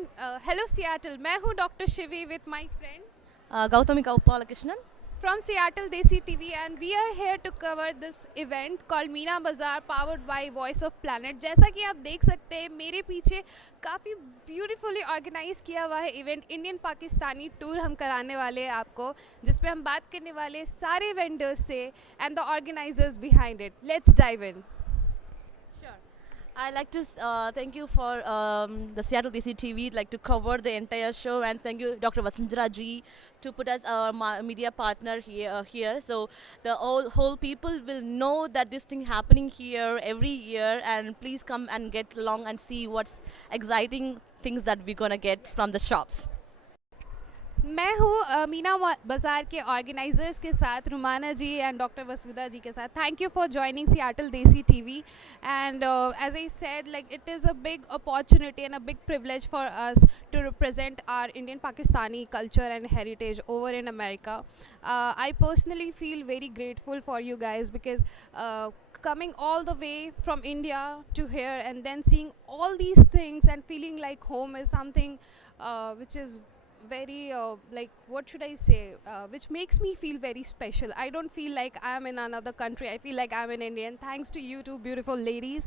everyone. Hello Seattle. मैं हूँ doctor Shivi with my friend Gautami Kaupalakrishnan. from Seattle Desi TV, and we are here to cover this event called Meena Bazaar powered by Voice of Planet. जैसा कि आप देख सकते हैं मेरे पीछे काफ़ी ब्यूटीफुली ऑर्गेनाइज किया हुआ है इवेंट इंडियन पाकिस्तानी टूर हम कराने वाले हैं आपको, जिसपे हम बात करने वाले सारे वेंडर्स से and the organisers behind it. Let's dive in. Sure. I'd like to thank you for the Seattle DC TV, like to cover the entire show, and thank you, Dr. Vasundhara ji, to put us our media partner here. So the whole people will know that this thing happening here every year, and please come and get along and see what's exciting things that we're gonna get from the shops. मैं हूँ मीना बाज़ार के organisers के साथ रुमाना जी and doctor वसुधा जी के साथ. Thank you for joining Seattle Desi TV and as I said like it is a big opportunity and a big privilege for us to represent our Indian Pakistani culture and heritage over in America. I personally feel very grateful for you guys because coming all the way from India to here and then seeing all these things and feeling like home is something which is very like what should I say, which makes me feel very special. I don't feel like I'm in another country. I feel like I'm an Indian, thanks to you two beautiful ladies,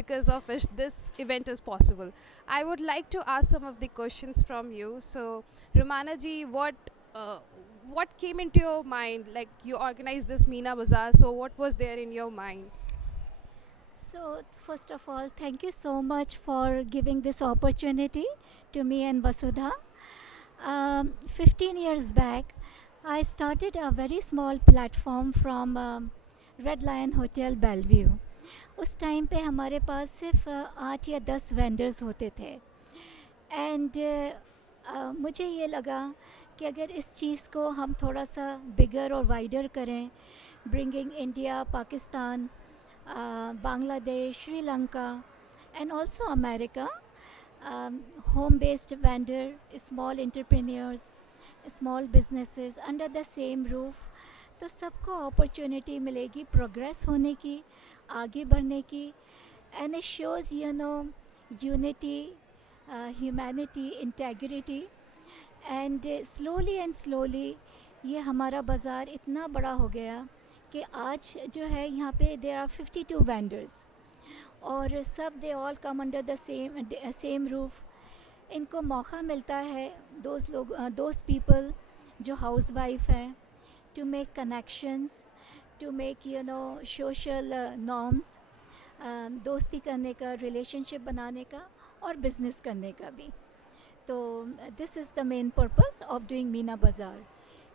because of which this event is possible. I would like to ask some of the questions from you. So Rumana ji, what came into your mind? Like you organized this Meena Bazaar, so what was there in your mind? So, first of all, thank you so much for giving this opportunity to me and Vasudha. 15 years back, I started a very small platform from Red Lion Hotel Bellevue. उस time पे हमारे पास सिर्फ 8 या 10 vendors होते थे and मुझे ये लगा कि अगर इस चीज़ को हम थोड़ा सा बिगर और वाइडर करें, bringing India, Pakistan, Bangladesh, Sri Lanka, and also America, home-based vendor, small entrepreneurs, small businesses under the same roof. तो सबको अपॉर्चुनिटी मिलेगी प्रोग्रेस होने की, आगे बढ़ने की, and it shows unity, humanity, integrity, and slowly ये हमारा बाज़ार इतना बड़ा हो गया कि आज जो है यहाँ पे देयर आर 52 वेंडर्स और सब they all come under the same roof. इनको मौका मिलता है दोज पीपल जो हाउस वाइफ हैं to make connections, to make social norms, दोस्ती करने का, रिलेशनशिप बनाने का और बिज़नेस करने का भी. तो this is the main purpose of doing Meena बाज़ार.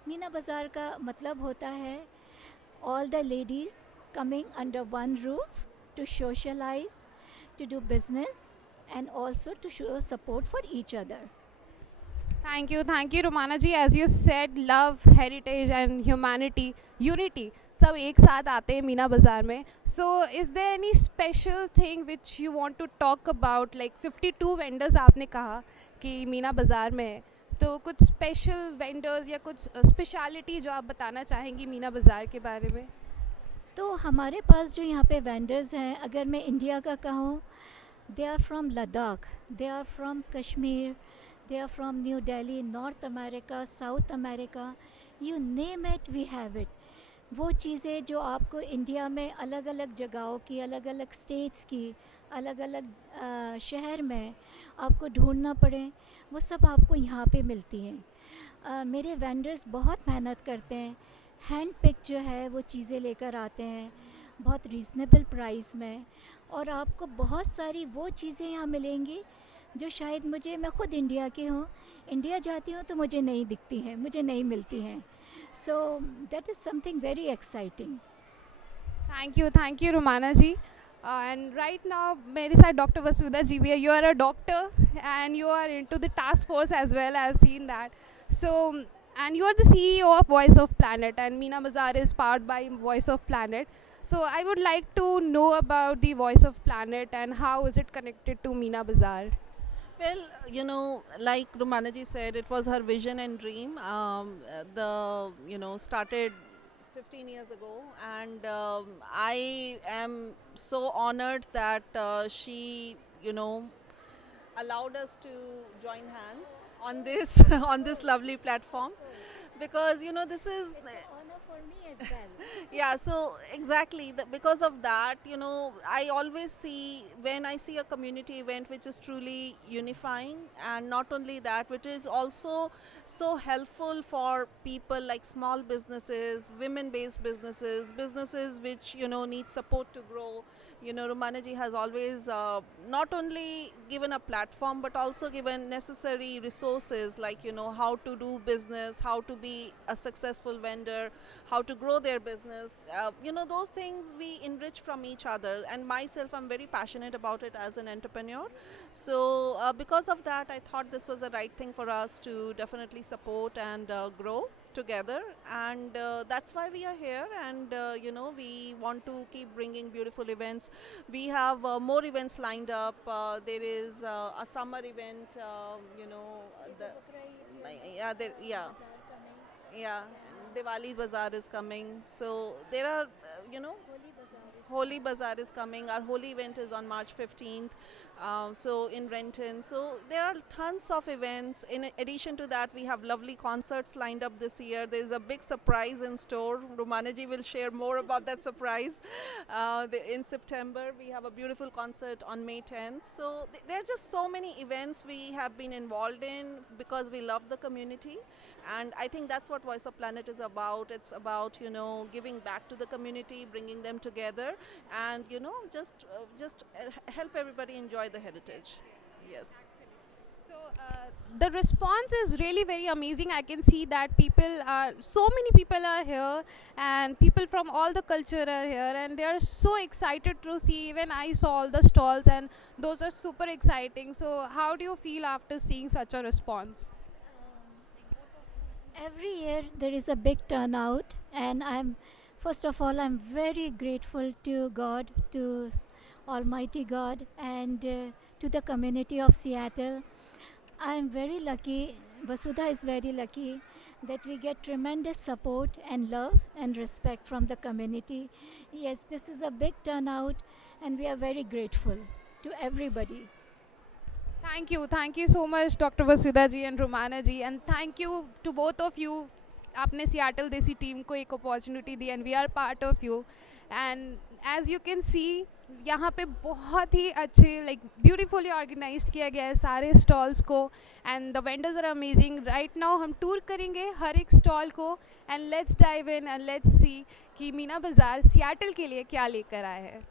मीना बाज़ार का मतलब होता है all the ladies coming under one roof to socialize, to do business, and also to show support for each other. Thank you, Romana ji. As you said, love, heritage, and humanity, unity, सब एक साथ आते हैं मीना बाज़ार में. So, is there any special thing which you want to talk about? Like 52 vendors आपने कहा कि मीना बाज़ार में है, तो कुछ स्पेशल वेंडर्स या कुछ स्पेशलिटी जो आप बताना चाहेंगी मीना बाज़ार के बारे में? तो हमारे पास जो यहाँ पे वेंडर्स हैं, अगर मैं इंडिया का कहूँ, they are from Ladakh, they are from Kashmir, they are from new Delhi, North America, South America, you name it we have it. वो चीज़ें जो आपको इंडिया में अलग अलग जगहों की, अलग अलग स्टेट्स की, अलग अलग शहर में आपको ढूंढना पड़े, वो सब आपको यहाँ पे मिलती हैं. मेरे वेंडर्स बहुत मेहनत करते हैं, हैंड पिक जो है वो चीज़ें लेकर आते हैं बहुत रीज़नेबल प्राइस में, और आपको बहुत सारी वो चीज़ें यहाँ मिलेंगी जो शायद मैं ख़ुद इंडिया की हूँ, इंडिया जाती हूँ तो मुझे नहीं दिखती हैं, मुझे नहीं मिलती हैं. So that is something very exciting. Thank you Rumana ji. And right now मेरे साथ डॉक्टर वसुधा जी भी है. You are a doctor and you are into the task force as well. I have seen that. So, and you are the CEO of Voice of Planet, and Meena Bazaar is powered by Voice of Planet. So I would like to know about the Voice of Planet and how is it connected to Meena Bazaar? Well, like Rumanaji said, it was her vision and dream. Started 15 years ago, and I am so honored that she, allowed us to join hands on this on this lovely platform, because this is It's an honor for me as well. yeah, so exactly because of that, I always see, when I see a community event which is truly unifying, and not only that, which is also so helpful for people like small businesses, women based businesses, businesses which need support to grow. Rumanaji has always not only given a platform but also given necessary resources, like how to do business, how to be a successful vendor, how to grow their business. Those things we enrich from each other, and myself, I'm very passionate about it as an entrepreneur. So because of that, I thought this was the right thing for us to definitely support and grow together, and that's why we are here. And we want to keep bringing beautiful events. We have more events lined up. There is a summer event, the yeah, yeah, yeah, Diwali Bazaar is coming. So there are, Holi Bazaar is coming. Our Holi event is on March 15th. So in Renton. So there are tons of events. In addition to that, we have lovely concerts lined up this year. There's a big surprise in store. Rumanaji will share more about that surprise. In September, we have a beautiful concert on May 10th. So there are just so many events we have been involved in because we love the community. And I think that's what Voice of Planet is about. It's about giving back to the community, bringing them together, and just help everybody enjoy the heritage. Yes. So the response is really very amazing. I can see that so many people are here, and people from all the culture are here, and they are so excited to see. Even I saw all the stalls, and those are super exciting. So how do you feel after seeing such a response? Every year there is a big turnout, and first of all, I'm very grateful to God, to Almighty God, and to the community of Seattle. I'm very lucky, Vasudha is very lucky that we get tremendous support and love and respect from the community. Yes, this is a big turnout, and we are very grateful to everybody. Thank you so much, Dr. Vasudha ji and Romana ji, and thank you to both of you. आपने Seattle desi team को एक opportunity दी, and we are part of you. And as you can see, यहाँ पे बहुत ही अच्छे beautifully organise किया गया है सारे स्टॉल्स को, and the vendors are amazing. Right now हम टूर करेंगे हर एक स्टॉल को, and let's dive in and let's see कि मीना बाज़ार सियाटल के लिए क्या लेकर आया है.